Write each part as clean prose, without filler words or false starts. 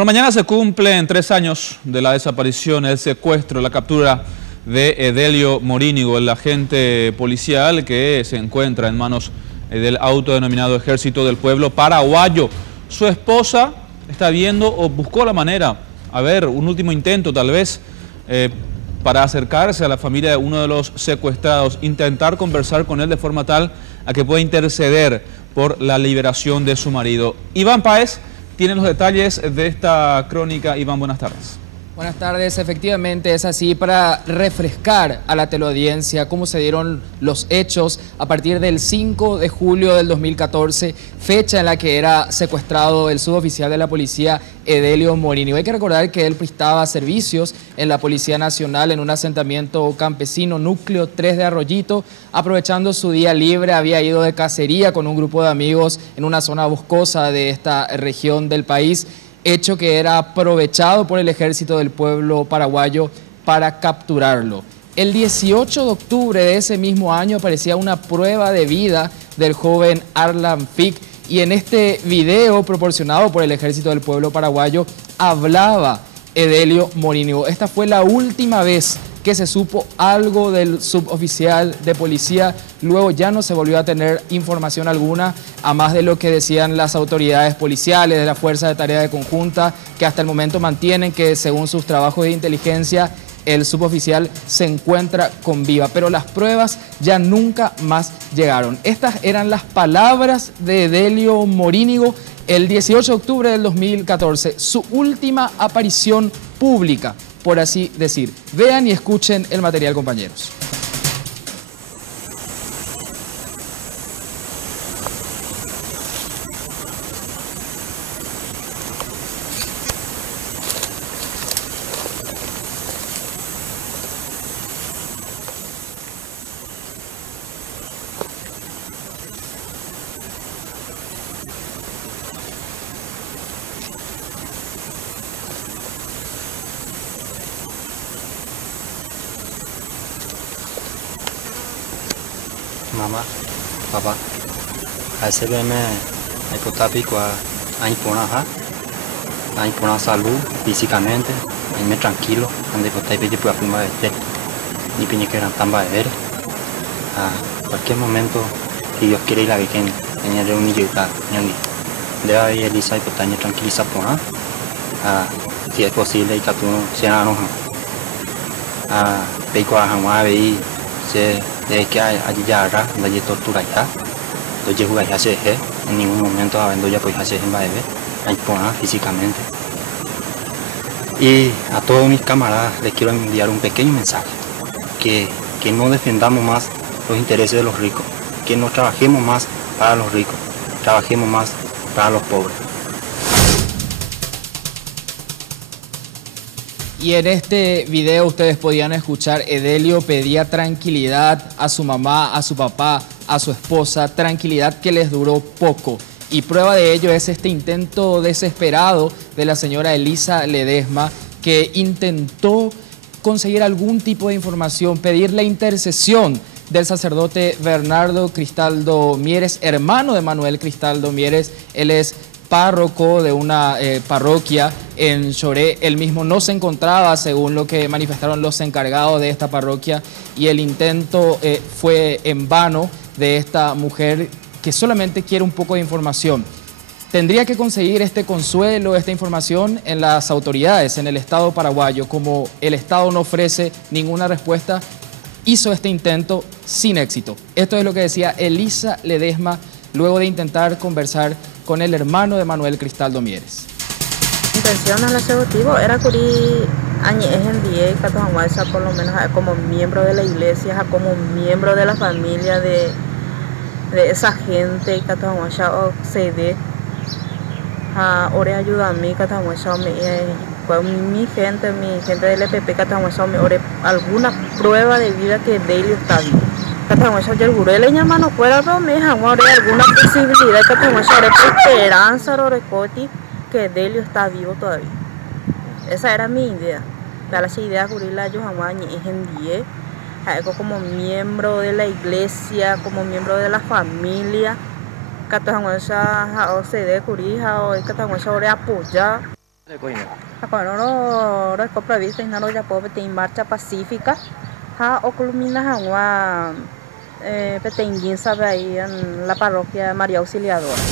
Bueno, mañana se cumplen 3 años de la desaparición, el secuestro, la captura de Edelio Morínigo, el agente policial que se encuentra en manos del autodenominado Ejército del Pueblo Paraguayo. Su esposa está viendo o buscó la manera, a ver, un último intento tal vez, para acercarse a la familia de uno de los secuestrados, intentar conversar con él de forma tal a que pueda interceder por la liberación de su marido. Iván Páez tiene los detalles de esta crónica. Iván, buenas tardes. Buenas tardes, efectivamente es así, para refrescar a la teleaudiencia cómo se dieron los hechos a partir del 5 de julio del 2014, fecha en la que era secuestrado el suboficial de la policía Edelio Morínigo. Hay que recordar que él prestaba servicios en la Policía Nacional en un asentamiento campesino, núcleo 3 de Arroyito. Aprovechando su día libre, había ido de cacería con un grupo de amigos en una zona boscosa de esta región del país, hecho que era aprovechado por el Ejército del Pueblo Paraguayo para capturarlo. El 18 de octubre de ese mismo año aparecía una prueba de vida del joven Arlan Fick, y en este video proporcionado por el Ejército del Pueblo Paraguayo hablaba Edelio Morínigo. Esta fue la última vez que se supo algo del suboficial de policía. Luego ya no se volvió a tener información alguna, a más de lo que decían las autoridades policiales de la Fuerza de Tarea de Conjunta, que hasta el momento mantienen que según sus trabajos de inteligencia el suboficial se encuentra con vida, pero las pruebas ya nunca más llegaron. Estas eran las palabras de Edelio Morínigo el 18 de octubre del 2014, su última aparición pública, por así decir. Vean y escuchen el material, compañeros. Mamá, papá, a ese me hay potapi qua hay pona salud físicamente, hay me tranquilo, ande potapi de pura pluma de té, ni piñe que eran tan ver. A cualquier momento, si Dios quiere y la Virgen, en un niño y tal, de ahí Elisa y potaña tranquiliza pona, si es posible y que tú se enoja, peico a jamás veí se de que allí ya hará de tortura ya entonces jugar ya se en ningún momento habiendo ya pues hacer en baile hay poner físicamente. Y a todos mis camaradas les quiero enviar un pequeño mensaje, que no defendamos más los intereses de los ricos, que no trabajemos más para los ricos, trabajemos más para los pobres. Y en este video ustedes podían escuchar, Edelio pedía tranquilidad a su mamá, a su papá, a su esposa, tranquilidad que les duró poco. Y prueba de ello es este intento desesperado de la señora Elisa Ledesma, que intentó conseguir algún tipo de información, pedir la intercesión del sacerdote Bernardo Cristaldo Mieres, hermano de Manuel Cristaldo Mieres. Él es párroco de una parroquia en Choré. Él mismo no se encontraba, según lo que manifestaron los encargados de esta parroquia, y el intento fue en vano de esta mujer que solamente quiere un poco de información. Tendría que conseguir este consuelo, esta información en las autoridades, en el Estado paraguayo. Como el Estado no ofrece ninguna respuesta, hizo este intento sin éxito. Esto es lo que decía Elisa Ledesma luego de intentar conversar con el hermano de Manuel Cristaldo Mieres. Intención al ejecutivo era cubrir en día por lo menos como miembro de la iglesia, como miembro de la familia de esa gente y accede a ore ayuda a mí mi gente del EPP me ore alguna prueba de vida que Edelio está vivo. No fuera alguna posibilidad que tengo esperanza que Edelio está vivo todavía. Esa era mi idea. La idea como miembro de la iglesia, como miembro de la familia, que apoyar. Cuando no previsto no ya puedo en marcha pacífica, ha oculmina agua petenguín sabe ahí en la parroquia María Auxiliadora.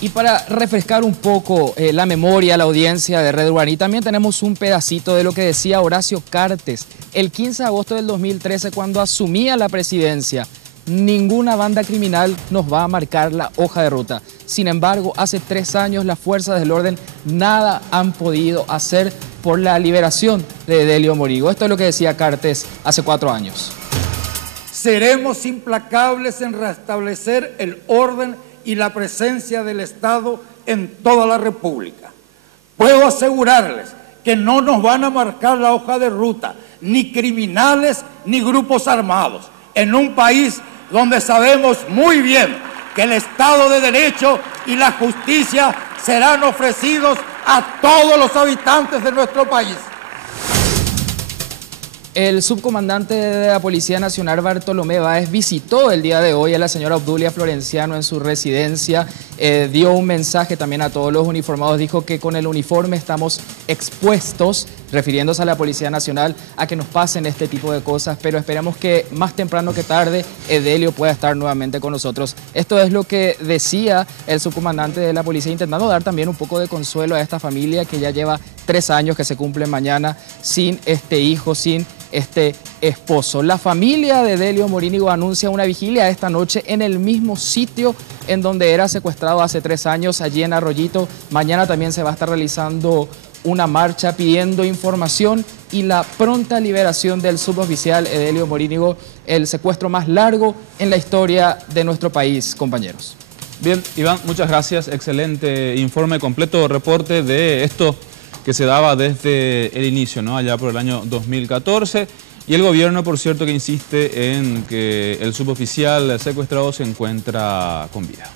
Y para refrescar un poco la memoria, la audiencia de Red Guaraní, también tenemos un pedacito de lo que decía Horacio Cartes el 15 de agosto del 2013 cuando asumía la presidencia. Ninguna banda criminal nos va a marcar la hoja de ruta. Sin embargo, hace 3 años las fuerzas del orden nada han podido hacer por la liberación de Edelio Morínigo. Esto es lo que decía Cartes hace 4 años. Seremos implacables en restablecer el orden y la presencia del Estado en toda la República. Puedo asegurarles que no nos van a marcar la hoja de ruta, ni criminales ni grupos armados, en un país donde sabemos muy bien que el Estado de Derecho y la justicia serán ofrecidos a todos los habitantes de nuestro país. El subcomandante de la Policía Nacional, Bartolomé Báez, visitó el día de hoy a la señora Obdulia Florenciano en su residencia, dio un mensaje también a todos los uniformados, dijo que con el uniforme estamos expuestos, refiriéndose a la Policía Nacional, a que nos pasen este tipo de cosas, pero esperamos que más temprano que tarde Edelio pueda estar nuevamente con nosotros. Esto es lo que decía el subcomandante de la policía, intentando dar también un poco de consuelo a esta familia que ya lleva 3 años que se cumplen mañana sin este hijo, sin este esposo. La familia de Edelio Morínigo anuncia una vigilia esta noche en el mismo sitio en donde era secuestrado hace 3 años, allí en Arroyito. Mañana también se va a estar realizando una marcha pidiendo información y la pronta liberación del suboficial Edelio Morínigo, el secuestro más largo en la historia de nuestro país, compañeros. Bien, Iván, muchas gracias. Excelente informe, completo reporte de esto que se daba desde el inicio, ¿no? Allá por el año 2014. Y el gobierno, por cierto, que insiste en que el suboficial secuestrado se encuentra con vida.